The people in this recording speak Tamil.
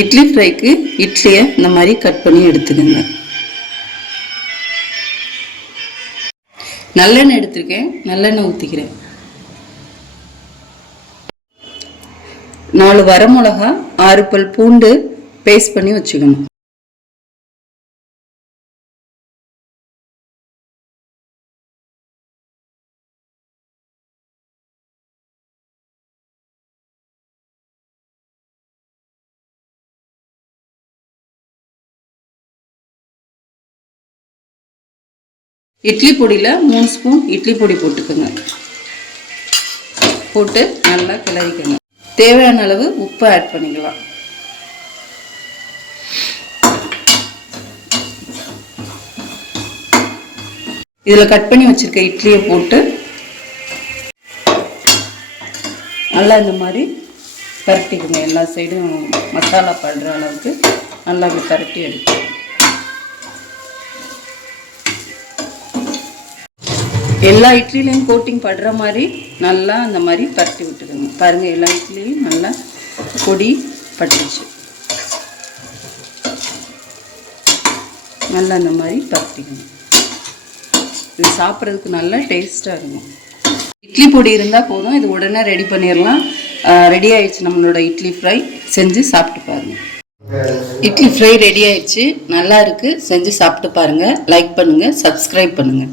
இட்லி ஃப்ரைக்கு இட்லியை இந்த மாதிரி கட் பண்ணி எடுத்துக்கோங்க. நல்லெண்ணெய் எடுத்துருக்கேன், நல்லெண்ணெய் ஊற்றிக்கிறேன். 4 வரமிளகா 6 பல் பூண்டு பேஸ்ட் பண்ணி வச்சுக்கணும். இட்லி பொடியில் 3 ஸ்பூன் இட்லி பொடி போட்டுக்கோங்க. போட்டு நல்லா கிளறிக்கணும். தேவையான அளவு உப்பு ஆட் பண்ணிக்கலாம். இதில் கட் பண்ணி வச்சுருக்க இட்லியை போட்டு நல்லா இந்த மாதிரி பரட்டிக்கணும். எல்லா சைடும் மசாலா படுற அளவுக்கு நல்லா அப்படி பரட்டி எடுக்கணும். எல்லா இட்லிலையும் கோட்டிங் படுற மாதிரி நல்லா அந்த மாதிரி பரட்டி விட்டுக்கணும். பாருங்கள், எல்லா இட்லியும் நல்லா பொடி பட்டுச்சு. நல்லா அந்த மாதிரி பரட்டிக்கணும். இது சாப்பிட்றதுக்கு நல்லா டேஸ்ட்டாக இருக்கும். இட்லி பொடி இருந்தால் போதும், இது உடனே ரெடி பண்ணிடலாம். ரெடி ஆயிடுச்சு நம்மளோட இட்லி ஃப்ரை. செஞ்சு சாப்பிட்டு பாருங்கள். இட்லி ஃப்ரை ரெடி ஆயிடுச்சு, நல்லா இருக்குது. செஞ்சு சாப்பிட்டு பாருங்கள். லைக் பண்ணுங்கள், சப்ஸ்கிரைப் பண்ணுங்கள்.